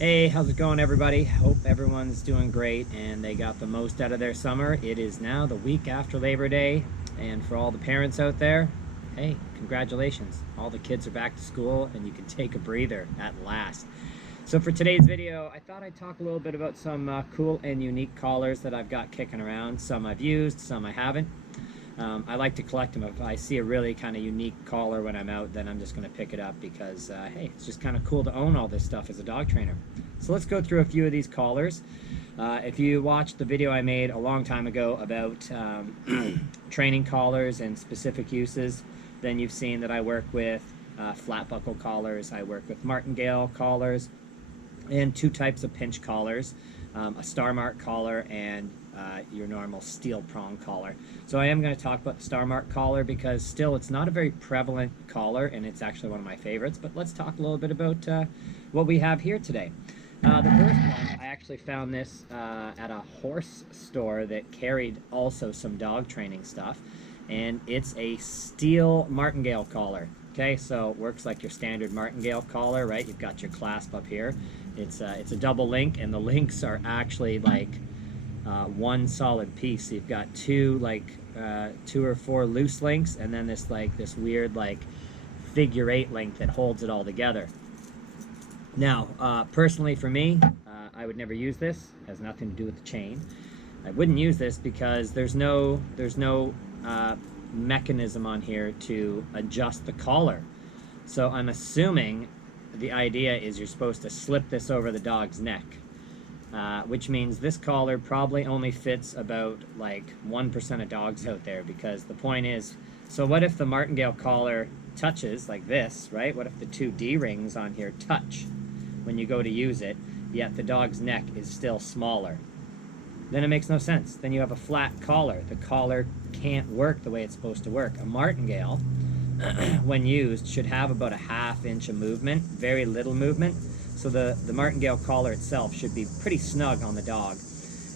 Hey, how's it going, everybody? Hope everyone's doing great and they got the most out of their summer. It is now the week after Labor Day, and for all the parents out there, hey, congratulations. All the kids are back to school and you can take a breather at last. So for today's video, I thought I'd talk a little bit about some cool and unique collars that I've got kicking around. Some I've used, some I haven't. I like to collect them. If I see a really kind of unique collar when I'm out, then I'm just going to pick it up because, hey, it's just kind of cool to own all this stuff as a dog trainer. So let's go through a few of these collars. If you watched the video I made a long time ago about training collars and specific uses, then you've seen that I work with flat buckle collars, I work with martingale collars, and two types of pinch collars, a star mark collar and your normal steel prong collar. So I am going to talk about the star mark collar because still it's not a very prevalent collar and it's actually one of my favorites, but let's talk a little bit about what we have here today. The first one, I actually found this at a horse store that carried also some dog training stuff, and it's a steel martingale collar. Okay, so it works like your standard martingale collar, right? You've got your clasp up here. It's a double link, and the links are actually like one solid piece. So you've got two or four loose links, and then this weird figure eight link that holds it all together. Now, personally for me, I would never use this. It has nothing to do with the chain. I wouldn't use this because there's no mechanism on here to adjust the collar. So I'm assuming the idea is you're supposed to slip this over the dog's neck, which means this collar probably only fits about 1% of dogs out there, because the point is, so what if the martingale collar touches like this, right? What if the two D-rings on here touch when you go to use it, yet the dog's neck is still smaller? Then it makes no sense. Then you have a flat collar. The collar can't work the way it's supposed to work. A martingale, when used, should have about a ½ inch of movement, very little movement. So the martingale collar itself should be pretty snug on the dog.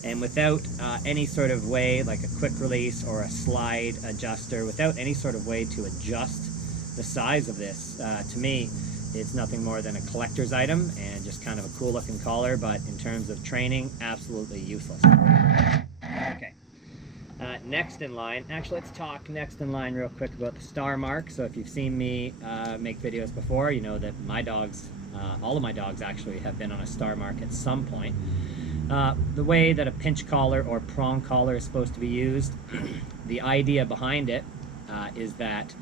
And without any sort of way, like a quick release or a slide adjuster, without any sort of way to adjust the size of this, to me, it's nothing more than a collector's item and just kind of a cool looking collar, but in terms of training, absolutely useless. Okay. Next in line, actually let's talk next in line real quick about the star mark. So if you've seen me make videos before, you know that my dogs, all of my dogs actually, have been on a star mark at some point. The way that a pinch collar or prong collar is supposed to be used, the idea behind it is that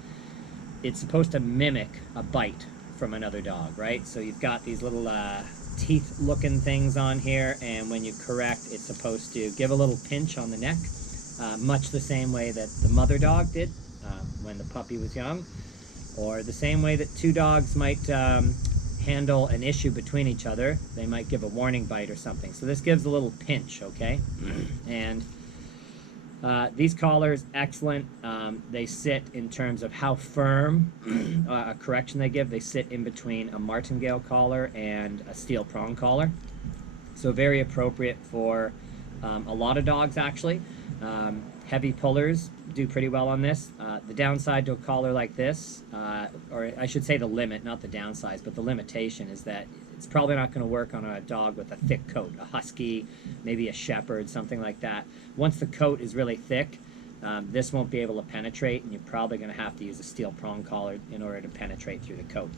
it's supposed to mimic a bite from another dog, right? So you've got these little teeth looking things on here, and when you correct, it's supposed to give a little pinch on the neck, much the same way that the mother dog did when the puppy was young, or the same way that two dogs might handle an issue between each other. They might give a warning bite or something. So this gives a little pinch, okay? And these collars, excellent. They sit, in terms of how firm a correction they give, they sit in between a martingale collar and a steel prong collar. So very appropriate for a lot of dogs, actually. Heavy pullers do pretty well on this. The downside to a collar like this, or I should say the limit, not the downside, but the limitation, is that it's probably not going to work on a dog with a thick coat, a husky, maybe a shepherd, something like that. Once the coat is really thick, this won't be able to penetrate, and you're probably going to have to use a steel prong collar in order to penetrate through the coat.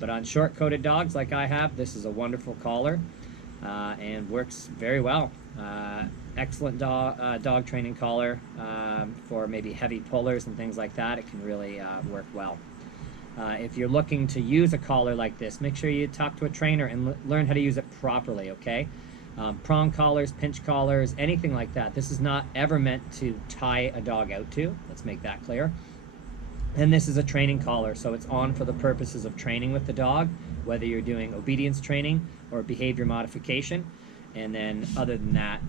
But on short-coated dogs like I have, this is a wonderful collar and works very well. Excellent dog training collar for maybe heavy pullers and things like that. It can really work well. If you're looking to use a collar like this, make sure you talk to a trainer and learn how to use it properly, okay? Prong collars, pinch collars, anything like that. This is not ever meant to tie a dog out to. Let's make that clear. And this is a training collar, so it's on for the purposes of training with the dog, whether you're doing obedience training or behavior modification. And then other than that,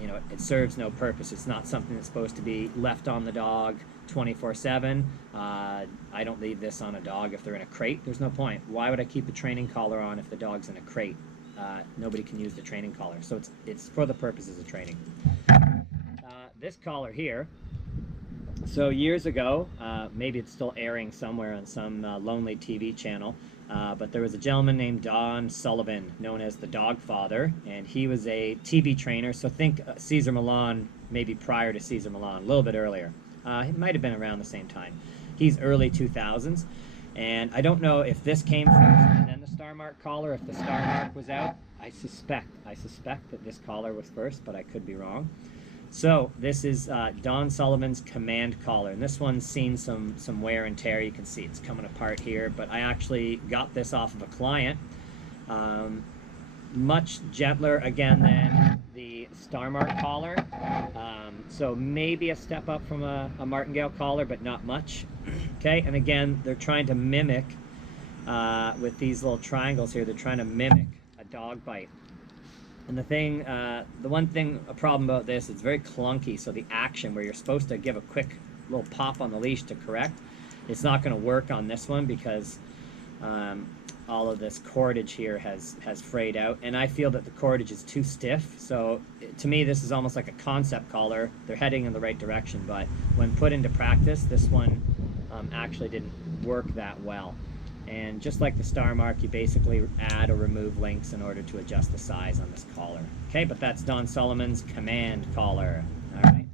you know, it serves no purpose. It's not something that's supposed to be left on the dog 24/7. I don't leave this on a dog if they're in a crate. There's no point. Why would I keep a training collar on if the dog's in a crate? Nobody can use the training collar. So it's for the purposes of training. This collar here, So years ago, maybe it's still airing somewhere on some lonely TV channel, but there was a gentleman named Don Sullivan, known as the Dog Father, and he was a TV trainer. So think Caesar Milan, maybe prior to Caesar Milan, a little bit earlier. It might have been around the same time. He's early 2000s, and I don't know if this came first and then the Star Mark collar, if the Star Mark was out. I suspect that this collar was first, but I could be wrong. So this is Don Sullivan's Command collar, and this one's seen some wear and tear. You can see it's coming apart here, but I actually got this off of a client. Much gentler again than the Star Mark collar, so maybe a step up from a martingale collar, but not much. Okay, and again, they're trying to mimic with these little triangles here. They're trying to mimic a dog bite. And the one thing, a problem about this, it's very clunky, so the action where you're supposed to give a quick little pop on the leash to correct, it's not going to work on this one because all of this cordage here has frayed out, and I feel that the cordage is too stiff. So to me, this is almost like a concept collar. They're heading in the right direction, but when put into practice, this one actually didn't work that well. And just like the Star Mark, you basically add or remove links in order to adjust the size on this collar. Okay, but that's Don Sullivan's Command collar. All right.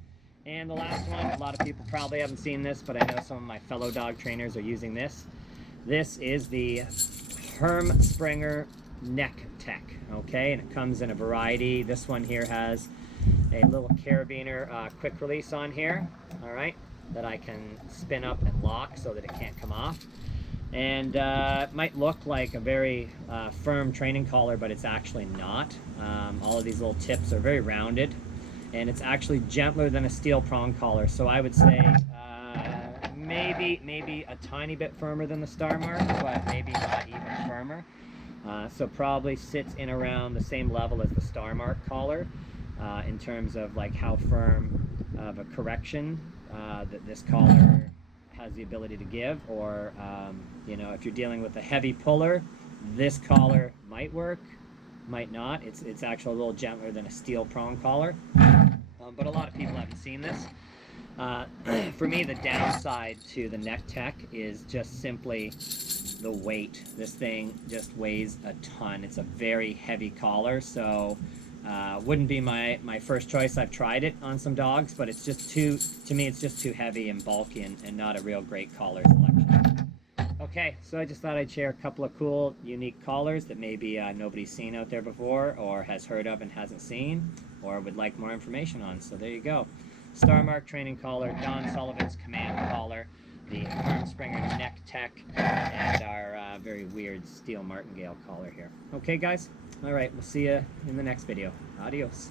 And the last one, a lot of people probably haven't seen this, but I know some of my fellow dog trainers are using this. This is the Herm Sprenger Neck Tech. Okay, and it comes in a variety. This one here has a little carabiner quick release on here. All right, that I can spin up and lock so that it can't come off. And it might look like a very firm training collar, but it's actually not. All of these little tips are very rounded, and it's actually gentler than a steel prong collar. So I would say maybe a tiny bit firmer than the Star Mark, but maybe not even firmer. So probably sits in around the same level as the Star Mark collar in terms of like how firm of a correction that this collar has the ability to give, or you know, if you're dealing with a heavy puller, this collar might work, might not. It's actually a little gentler than a steel prong collar, but a lot of people haven't seen this. For me, the downside to the Neck Tech is just simply the weight. This thing just weighs a ton. It's a very heavy collar, so wouldn't be my first choice. I've tried it on some dogs, but it's just too, to me, it's just too heavy and bulky and not a real great collar selection. Okay, so I just thought I'd share a couple of cool, unique collars that maybe nobody's seen out there before, or has heard of and hasn't seen, or would like more information on. So there you go. Star Mark training collar, Don Sullivan's Command collar, the Herm Sprenger Neck Tech, and our very weird steel martingale collar here. Okay, guys? All right, we'll see you in the next video. Adios.